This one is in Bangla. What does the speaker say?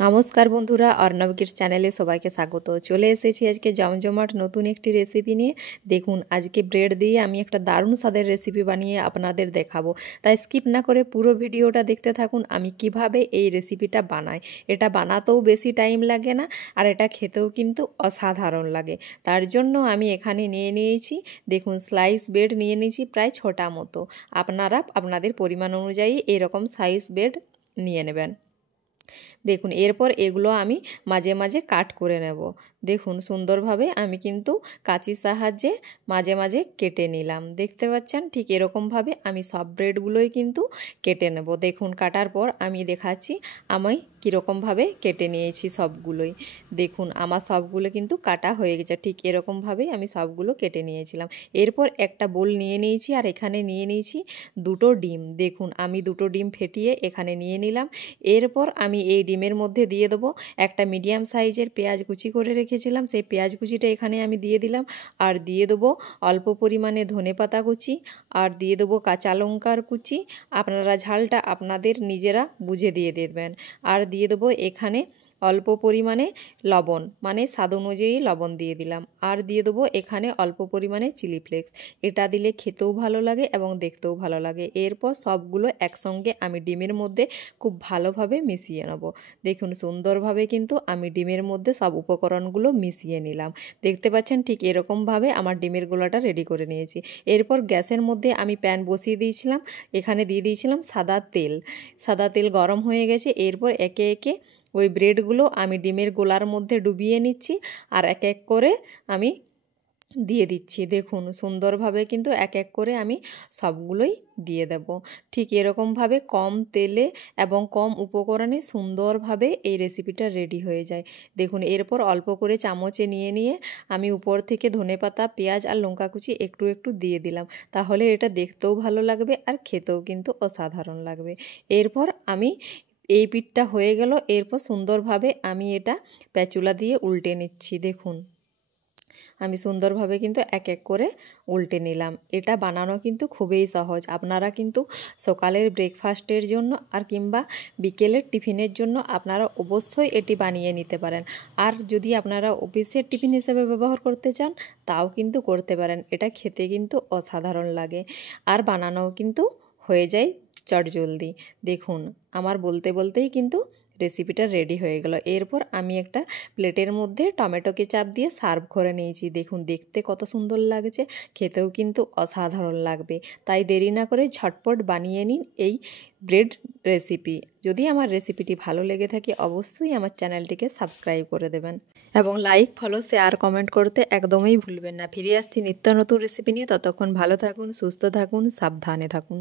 নমস্কার বন্ধুরা, অর্ণব কিডস চ্যানেলে সবাইকে স্বাগত। চলে এসেছি আজকে জমজমাট নতুন একটি রেসিপি নিয়ে। দেখুন, আজকে ব্রেড দিয়ে আমি একটা দারুণ স্বাদের রেসিপি বানিয়ে আপনাদের দেখাবো, তাই স্কিপ না করে পুরো ভিডিওটা দেখতে থাকুন আমি কিভাবে এই রেসিপিটা বানাই। এটা বানাতেও বেশি টাইম লাগে না, আর এটা খেতেও কিন্তু অসাধারণ লাগে। তার জন্য আমি এখানে নিয়ে নিয়েছি, দেখুন, স্লাইস ব্রেড নিয়ে নিয়েছি প্রায় 6টা মতো। আপনারা আপনাদের পরিমাণ অনুযায়ী এরকম সাইজ ব্রেড নিয়ে নেবেন। দেখুন, এরপর এগুলো আমি মাঝে মাঝে কাট করে নেব। দেখুন, সুন্দরভাবে আমি কিন্তু কাঁচির সাহায্যে মাঝে মাঝে কেটে নিলাম। দেখতে পাচ্ছেন, ঠিক এরকমভাবে আমি সব ব্রেডগুলোই কিন্তু কেটে নেব। দেখুন, কাটার পর আমি দেখাচ্ছি আমি কীরকমভাবে কেটে নিয়েছি সবগুলোই। দেখুন, আমার সবগুলো কিন্তু কাটা হয়ে গেছে। ঠিক এরকমভাবেই আমি সবগুলো কেটে নিয়েছিলাম। এরপর একটা বোল নিয়ে নিয়েছি, আর এখানে নিয়ে নিয়েছি 2টো ডিম। দেখুন, আমি 2টো ডিম ফেটিয়ে এখানে নিয়ে নিলাম। এরপর আমি এই ডিমের মধ্যে দিয়ে দেবো একটা মিডিয়াম সাইজের পেঁয়াজ কুচি করে রেখেছিলাম, সেই পেঁয়াজ কুচিটা এখানে আমি দিয়ে দিলাম। আর দিয়ে দেবো অল্প পরিমাণে ধনেপাতা কুচি, আর দিয়ে দেবো কাঁচা লঙ্কার কুচি। আপনারা ঝালটা আপনাদের নিজেরা বুঝে দিয়ে দেবেন। আর দিয়ে দেবো এখানে অল্প পরিমাণে লবণ, মানে স্বাদ অনুযায়ী লবণ দিয়ে দিলাম। আর দিয়ে দেবো এখানে অল্প পরিমাণে চিলি ফ্লেক্স। এটা দিলে খেতেও ভালো লাগে এবং দেখতেও ভালো লাগে। এরপর সবগুলো একসঙ্গে আমি ডিমের মধ্যে খুব ভালোভাবে মিশিয়ে নেব। দেখুন, সুন্দরভাবে কিন্তু আমি ডিমের মধ্যে সব উপকরণগুলো মিশিয়ে নিলাম। দেখতে পাচ্ছেন, ঠিক এরকমভাবে আমার ডিমের গোলাটা রেডি করে নিয়েছি। এরপর গ্যাসের মধ্যে আমি প্যান বসিয়ে দিয়েছিলাম, এখানে দিয়ে দিয়েছিলাম সাদা তেল। সাদা তেল গরম হয়ে গেছে। এরপর একে একে ওই ব্রেডগুলো আমি ডিমের গোলার মধ্যে ডুবিয়ে নিচ্ছি, আর এক এক করে আমি দিয়ে দিচ্ছি। দেখুন, সুন্দরভাবে কিন্তু এক এক করে আমি সবগুলোই দিয়ে দেব। ঠিক এরকমভাবে কম তেলে এবং কম উপকরণে সুন্দরভাবে এই রেসিপিটা রেডি হয়ে যায়। দেখুন, এরপর অল্প করে চামচে নিয়ে নিয়ে আমি উপর থেকে ধনেপাতা, পেঁয়াজ আর লঙ্কা কুচি একটু একটু দিয়ে দিলাম। তাহলে এটা দেখতেও ভালো লাগবে আর খেতেও কিন্তু অসাধারণ লাগবে। এরপর আমি এই পিঠটা হয়ে গেল। এরপর সুন্দরভাবে আমি এটা প্যাচুলা দিয়ে উল্টে নিচ্ছি। দেখুন, আমি সুন্দরভাবে কিন্তু এক এক করে উল্টে নিলাম। এটা বানানো কিন্তু খুবই সহজ। আপনারা কিন্তু সকালের ব্রেকফাস্টের জন্য আর কিংবা বিকেলের টিফিনের জন্য আপনারা অবশ্যই এটি বানিয়ে নিতে পারেন। আর যদি আপনারা অফিসের টিফিন হিসেবে ব্যবহার করতে চান তাও কিন্তু করতে পারেন। এটা খেতে কিন্তু অসাধারণ লাগে, আর বানানোও কিন্তু হয়ে যায় চটজলদি। দেখুন, আমার বলতে বলতেই কিন্তু রেসিপিটা রেডি হয়ে গেল। এরপর আমি একটা প্লেটের মধ্যে টমেটো কেচাপ দিয়ে সার্ভ করে নিয়েছি। দেখুন, দেখতে কত সুন্দর লাগছে, খেতেও কিন্তু অসাধারণ লাগবে। তাই দেরি না করে ঝটপট বানিয়ে নিন এই ব্রেড রেসিপি। যদি আমার রেসিপিটি ভালো লেগে থাকে অবশ্যই আমার চ্যানেলটিকে সাবস্ক্রাইব করে দেবেন, এবং লাইক, ফলো, শেয়ার, কমেন্ট করতে একদমই ভুলবেন না। ফিরে আসছি নিত্য নতুন রেসিপি নিয়ে। ততক্ষণ ভালো থাকুন, সুস্থ থাকুন, সাবধানে থাকুন।